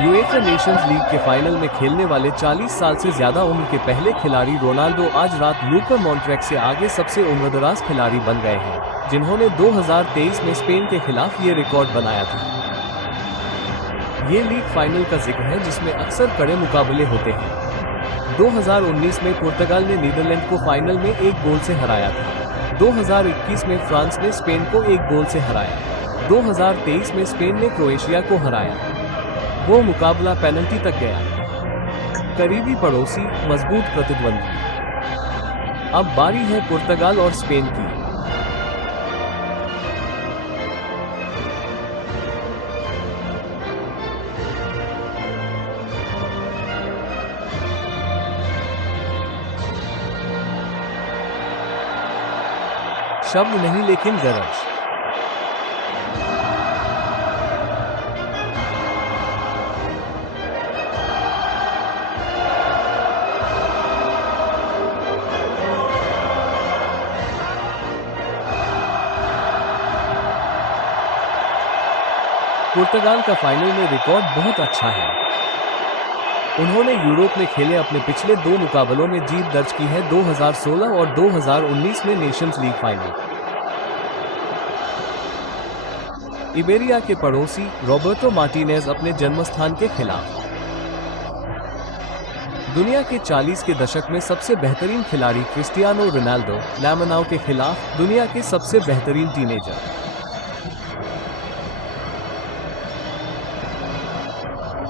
UEFA Nations league के final में खेलने वाले 40 साल से ज्यादा उम्र के पहले खिलाड़ी रोनाल्डो आज रात लूका मॉन्ट्रेक से आगे सबसे उम्रदराज खिलाड़ी बन गए हैं, जिन्होंने 2023 में स्पेन के खिलाफ ये रिकॉर्ड बनाया था। ये लीग फाइनल का जिक्र है जिसमें अक्सर कड़े मुकाबले होते हैं। 2019 में पुर्तगाल ने नीदरलैंड को फाइनल में 1 गोल से हराया था। 2021 में फ्रांस ने स्पेन को 1 गोल से हराया। 2023 में स्पेन ने क्रोएशिया को हराया। वो मुकाबला पेनल्टी तक गया। करीबी पड़ोसी, मजबूत प्रतिद्वंदी। अब बारी है पुर्तगाल और स्पेन की। शब्द नहीं लेकिन गरज। पुर्तगाल का फाइनल में रिकॉर्ड बहुत अच्छा है। उन्होंने यूरोप में खेले अपने पिछले 2 मुकाबलों में जीत दर्ज की है, 2016 और 2019 में नेशंस लीग फाइनल। इबेरिया के पड़ोसी रॉबर्टो मार्टिनेज अपने जन्मस्थान के खिलाफ। दुनिया के 40 के दशक में सबसे बेहतरीन खिलाड़ी क्रिस्टियानो रोनाल्डो लामनाओ के खिलाफ दुनिया के सबसे बेहतरीन टीनेजर।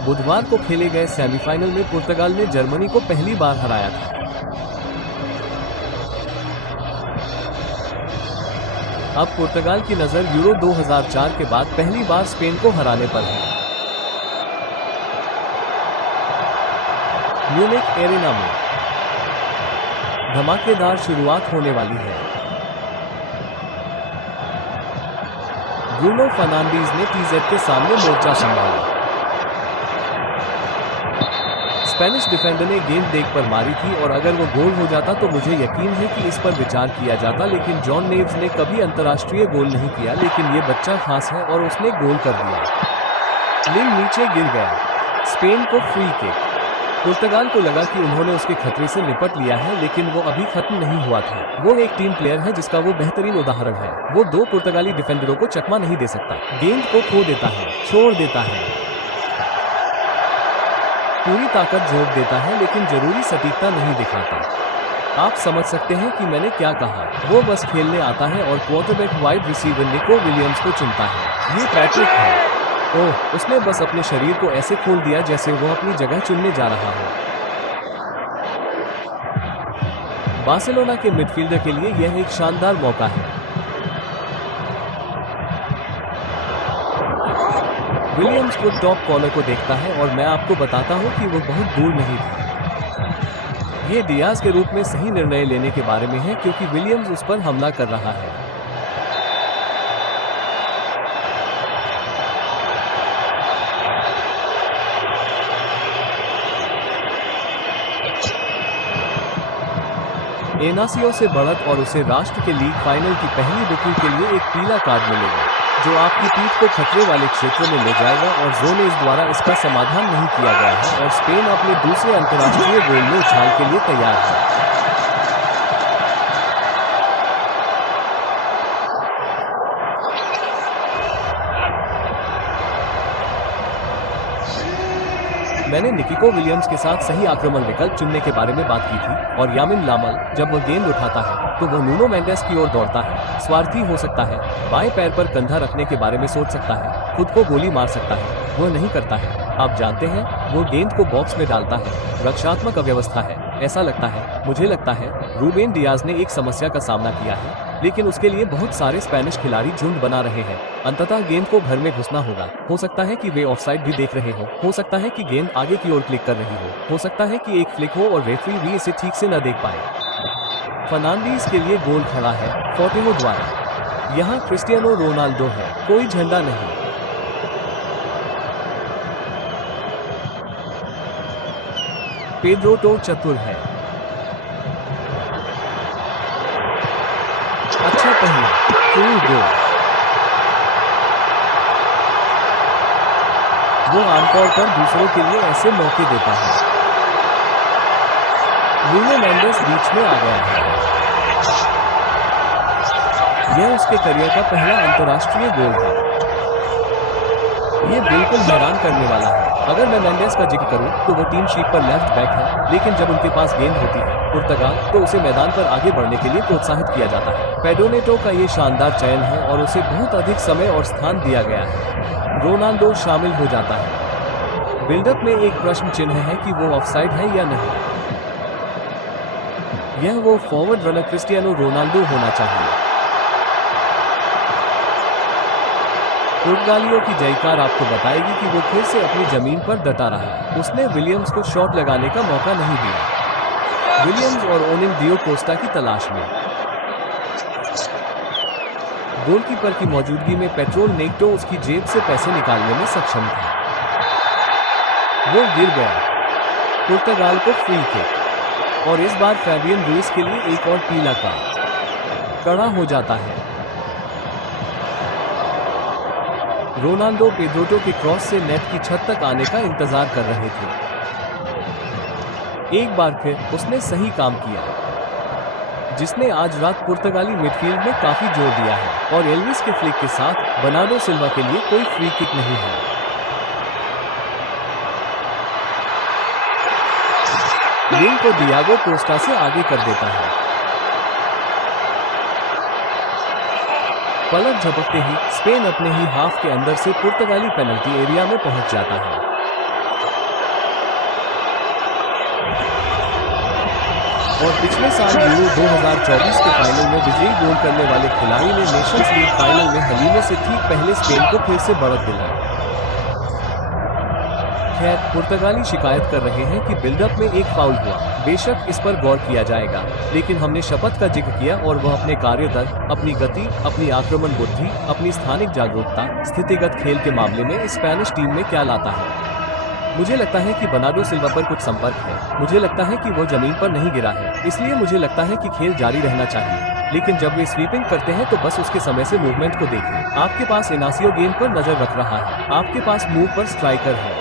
बुधवार को खेले गए सेमीफाइनल में पुर्तगाल ने जर्मनी को पहली बार हराया था। अब पुर्तगाल की नजर यूरो 2004 के बाद पहली बार स्पेन को हराने पर है। म्यूनिख एरेना में धमाकेदार शुरुआत होने वाली है। ब्रूनो फर्नांडीज ने टीजेड के सामने मोर्चा संभाला। स्पेनिश डिफेंडर ने गेंद देख पर मारी थी और अगर वो गोल हो जाता तो मुझे यकीन है कि इस पर विचार किया जाता, लेकिन जॉन नेव्स ने कभी अंतर्राष्ट्रीय गोल नहीं किया, लेकिन ये बच्चा खास है और उसने गोल कर दिया। लिंग नीचे गिर गया। स्पेन को फ्री किक। पुर्तगाल को लगा कि उन्होंने उसके खतरे से निपट लिया है, लेकिन वो अभी खत्म नहीं हुआ था। वो एक टीम प्लेयर है जिसका वो बेहतरीन उदाहरण है। वो 2 पुर्तगाली डिफेंडरों को चकमा नहीं दे सकता। गेंद को खो देता है, छोड़ देता है, पूरी ताकत झोंक देता है, लेकिन जरूरी सटीकता नहीं दिखाता। आप समझ सकते हैं कि मैंने क्या कहा। वो बस खेलने आता है और quarterback wide receiver Nico Williams को चुनता है। ये पैट्रिक है। ओह, उसने बस अपने शरीर को ऐसे खोल दिया जैसे वो अपनी जगह चुनने जा रहा हो। बार्सिलोना के मिडफील्डर के लिए यह एक शानदार मौका है। विलियम्स को टॉप कॉर्नर को देखता है और मैं आपको बताता हूं कि वो बहुत दूर नहीं था। ये डियाज के रूप में सही निर्णय लेने के बारे में है, क्योंकि विलियम्स उस पर हमला कर रहा है। एनासियो से बढ़त और उसे राष्ट्र के लीग फाइनल की पहली बुकिंग के लिए एक पीला कार्ड मिलेगा, जो आपकी पीठ को खतरे वाले क्षेत्र में ले जाएगा और जोनेस द्वारा इसका समाधान नहीं किया गया है और स्पेन अपने दूसरे अंतर्राष्ट्रीय गोल में उछाल के लिए तैयार है। मैंने निकिको विलियम्स के साथ सही आक्रमण विकल्प चुनने के बारे में बात की थी, और यामिन लामल जब वह गेंद उठाता है तो वह नूनो मेंडेस की ओर दौड़ता है। स्वार्थी हो सकता है, बाएं पैर पर कंधा रखने के बारे में सोच सकता है, खुद को गोली मार सकता है। वह नहीं करता है। आप जानते हैं, वो गेंद को बॉक्स में डालता है। रक्षात्मक अव्यवस्था है, ऐसा लगता है। मुझे लगता है रूबेन डियाज ने एक समस्या का सामना किया है, लेकिन उसके लिए बहुत सारे स्पेनिश खिलाड़ी झुंड बना रहे हैं। अंततः गेंद को घर में घुसना होगा। हो सकता है कि वे ऑफसाइड भी देख रहे हो सकता है कि गेंद आगे की ओर क्लिक कर रही हो सकता है कि एक फ्लिक हो और रेफरी भी इसे ठीक से न देख पाए। फर्नांडीज के लिए गोल खड़ा है फोर्टिनो द्वारा। यहाँ क्रिस्टियानो रोनाल्डो है, कोई झंडा नहीं। पेड्रो तो चतुर है। अच्छा पहला फुल गोल। वो आमतौर पर दूसरों के लिए ऐसे मौके देता है। नुनो मेंडेस बीच में आ गया है। यह उसके करियर का पहला अंतर्राष्ट्रीय गोल है। ये बिल्कुल हैरान करने वाला है। अगर मैं मेंडेस का जिक्र करूं तो वो टीम शीट पर लेफ्ट बैक है, लेकिन जब उनके पास गेंद होती है पुर्तगाल, तो उसे मैदान पर आगे बढ़ने के लिए प्रोत्साहित किया जाता है। पेड्रो नेटो का ये शानदार चयन है और उसे बहुत अधिक समय और स्थान दिया गया है। रोनाल्डो शामिल हो जाता है। बिल्डअप में एक प्रश्न चिन्ह है कि वो ऑफसाइड है या नहीं। यह वो फॉरवर्ड रनर क्रिस्टियानो रोनाल्डो होना चाहिए। पुर्तगालियों की जयकार आपको बताएगी कि वो फिर से अपनी जमीन पर डटा रहा। उसने विलियम्स को शॉट लगाने का मौका नहीं दिया। विलियम्स और ओनिल डियो कोस्टा की तलाश में। गोलकीपर की मौजूदगी में पेड्रो नेटो उसकी जेब से पैसे निकालने में सक्षम था। वो गिर गया। पुर्तगाल को फ्री किक और इस बार फैबियन रूइस के लिए एक और पीला कार्ड। कड़ा हो जाता है। रोनाल्डो पेड्रो के क्रॉस से नेट की छत तक आने का इंतजार कर रहे थे। एक बार फिर उसने सही काम किया, जिसने आज रात पुर्तगाली मिडफील्ड में काफी जोर दिया है। और एल्विस के फ्लिक के साथ बर्नार्डो सिल्वा के लिए कोई फ्री किक नहीं है। गेंद को डियागो कोस्टा से आगे कर देता है। पलक झपकते ही स्पेन अपने ही हाफ के अंदर से पुर्तगाली पेनल्टी एरिया में पहुंच जाता है। और पिछले साल यूरो 2024 के फाइनल में विजयी गोल करने वाले खिलाड़ी ने नेशंस लीग फाइनल में हलीमे से ठीक पहले स्पेन को फिर से बढ़त दिलाई। खैर, पुर्तगाली शिकायत कर रहे हैं कि बिल्डअप में एक फाउल हुआ। बेशक इस पर गौर किया जाएगा, लेकिन हमने शपथ का जिक्र किया और वह अपने कार्य दर, अपनी गति, अपनी आक्रमण बुद्धि, अपनी स्थानिक जागरूकता, स्थितिगत खेल के मामले में स्पेनिश टीम में क्या लाता है। मुझे लगता है कि बर्नार्डो सिल्वा पर कुछ संपर्क है। मुझे लगता है कि वो जमीन पर नहीं गिरा है, इसलिए मुझे लगता है कि खेल जारी रहना चाहिए। लेकिन जब वे स्वीपिंग करते हैं तो बस उसके समय से मूवमेंट को देखें। आपके पास इनासियो गेंद पर नजर रख रहा है, आपके पास मूव पर स्ट्राइकर है।